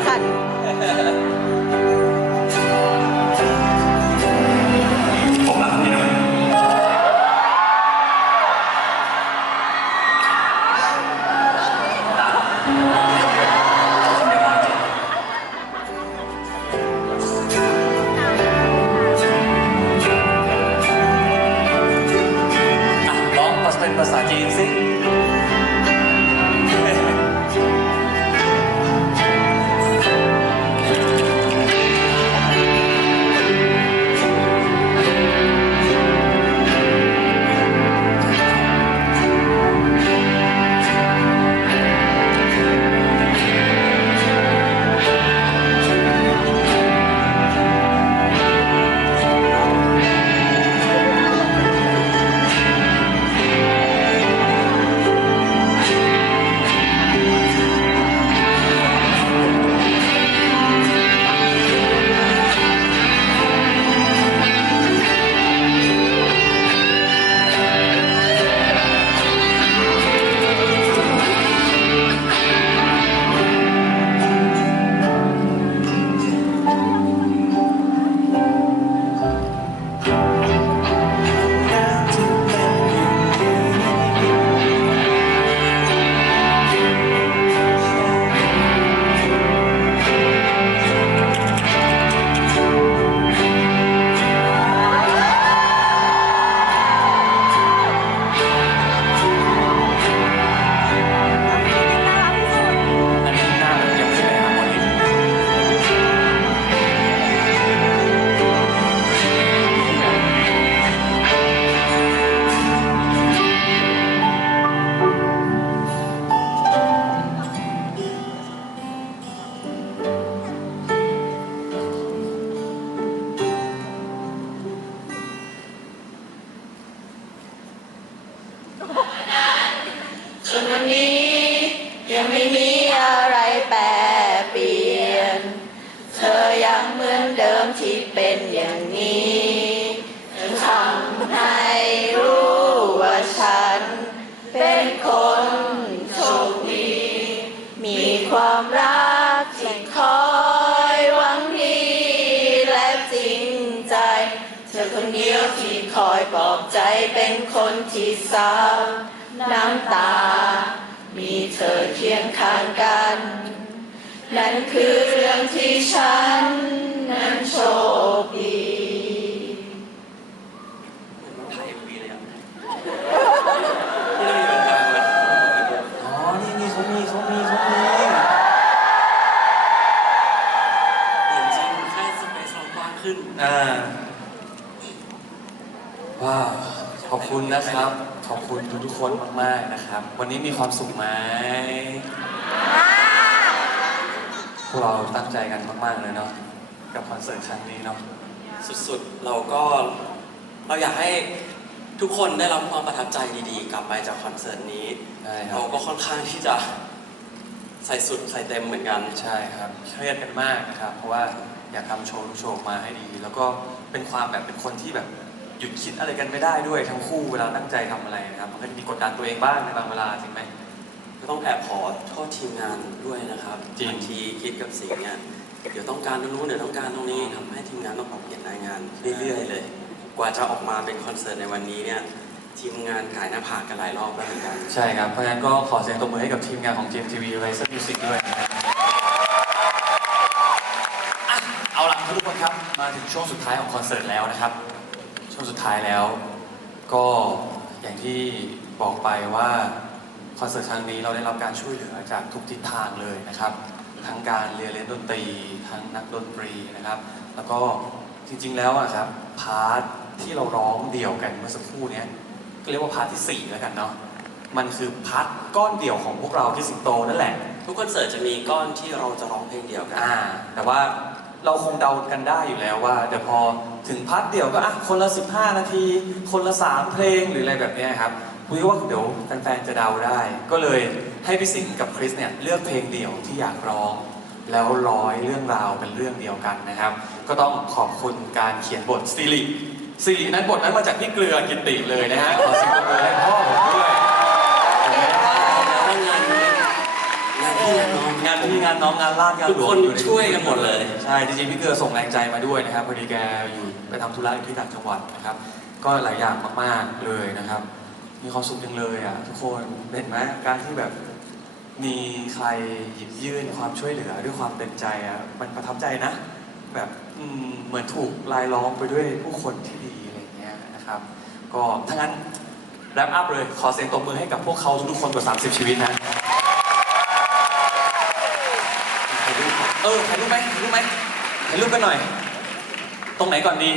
ำคัญ ส่วนวันนี้ยังไม่มีอะไรแปรเปลี่ยน เธอยังเหมือนเดิมที่เป็นอย่างนี้ทำให้รู้ว่าฉัน เป็นคนโชคดี มีความรักที่คอยหวังดี และจริงใจ เธอคนเดียวที่คอยปลอบใจเป็นคนที่สาว น้ำตา มีเธอเคียงข้างกัน นั่นคือเรื่องที่ฉัน นั้นโชคดีถ่ายเอ็มวีเลยอะนี่เราอยู่ตรงกลางเลยอ๋อ นี่นี่เขามีเขามีเขามีเหมือนจริงแค่สเปซเรากว้างขึ้น อ่า ว้าว ขอบคุณนะครับ ขอบคุณทุกๆคนมากๆนะครับ วันนี้มีความสุขไหมพวกเราตั้งใจกันมากๆเลยเนาะกับคอนเสิร์ตครั้งนี้เนาะสุดๆเราก็เราอยากให้ทุกคนได้รับความประทับใจดีๆ กลับไปจากคอนเสิร์ตนี้ ใช่ครับ เราก็ค่อนข้างที่จะใส่สุดใส่เต็มเหมือนกันใช่ครับเครียดกันมากนะครับ เพราะว่าอยากทำโชว์ทุกโชว์ออกมาให้ดี แล้วก็เป็นความแบบเป็นคนที่แบบ หยุดคิดอะไรกันไม่ได้ด้วยทั้งคู่เวลาตั้งใจทำอะไรนะครับมันก็จะมีกดดันตัวเองบ้างในบางเวลาจริงไหมก็ต้องแอบขอโทษทีมงานด้วยนะครับจริงบางทีคิดกับสิ่งเนี่ยเดี๋ยวต้องการตรงนู้นเดี๋ยวต้องการตรงนี้ทำให้ทีมงานต้องปรับเปลี่ยนรายงานเรื่อยๆเลย กว่าจะออกมาเป็นคอนเสิร์ตในวันนี้เนี่ยทีมงานกายหน้าผากกันหลายรอบแล้วเหมือนกันใช่ครับเพราะฉะนั้นก็ขอเสียงตบมือให้กับทีมงานของ GMTV Racer Music ด้วยนะครับอะเอาล่ะทุกคนครับมาถึงช่วงสุดท้ายของคอนเสิร์ตแล้วนะครับ ช่วงสุดท้ายแล้ว ก็อย่างที่บอกไปว่าคอนเสิร์ตครั้งนี้เราได้รับการช่วยเหลือจากทุกทิศทางเลยนะครับ ทั้งการเรียนเล่นดนตรี ทั้งนักดนตรีนะครับ แล้วก็จริง ๆ แล้วอะครับพาร์ทที่เราร้องเดี่ยวกันเมื่อสักครู่เนี้ยก็เรียกว่าพาร์ทที่สี่แล้วกันเนาะมันคือพาร์ทก้อนเดี่ยวของพวกเราที่สิงโตนั่นแหละ ทุกคอนเสิร์ตจะมีก้อนที่เราจะร้องเพลงเดียวกัน อ่า แต่ว่า เราคงเดากันได้อยู่แล้วว่าเดี๋ยวพอถึงพาร์ทเดี่ยวก็อะคนละ 15 นาที คนละ 3 เพลงหรืออะไรแบบนี้ครับคุยว่าเดี๋ยวแฟนๆจะเดาได้ ก็เลยให้พี่สิงห์กับคริสเนี่ยเลือกเพลงเดี่ยวที่อยากร้อง แล้วร้อยเรื่องราวเป็นเรื่องเดียวกันนะครับ ก็ต้องขอบคุณการเขียนบทซิริซิรินั้นบทนั้นมาจากพี่เกลือกิติเลยนะฮะขอเสิงปรบมือให้ พ่อผมด้วยแล้วงานนี้งานพี่และน้องงานผมมีงานน้องงานลาดงานทุกหลวงคนอยู่ในช่วยกันหมดเลย ใช่จริงๆพี่เกลือส่งแรงใจมาด้วยนะครับพอดีแกอยู่ไปทำธุระอยู่ที่ต่างจังหวัดนะครับ ก็หลายอย่างมากๆเลยนะครับ มีความสุขจังเลยอะทุกคนเห็นไหมการที่แบบมีใครหยิบยื่นความช่วยเหลือด้วยความเต็มใจอะมันประทับใจนะ แบบอืมเหมือนถูกลายล้อมไปด้วยผู้คนที่ดีอะไรอย่างเงี้ยนะครับ ก็ถ้างั้นแรปอัพเลยขอเสียงตบมือให้กับพวกเขาทุกๆคนกว่า 30 ชีวิตนะเอ อถ่ายรูปไหมถ่ายรูปไหมถ่ายรูปกันหน่อย ตรงไหนก่อนดี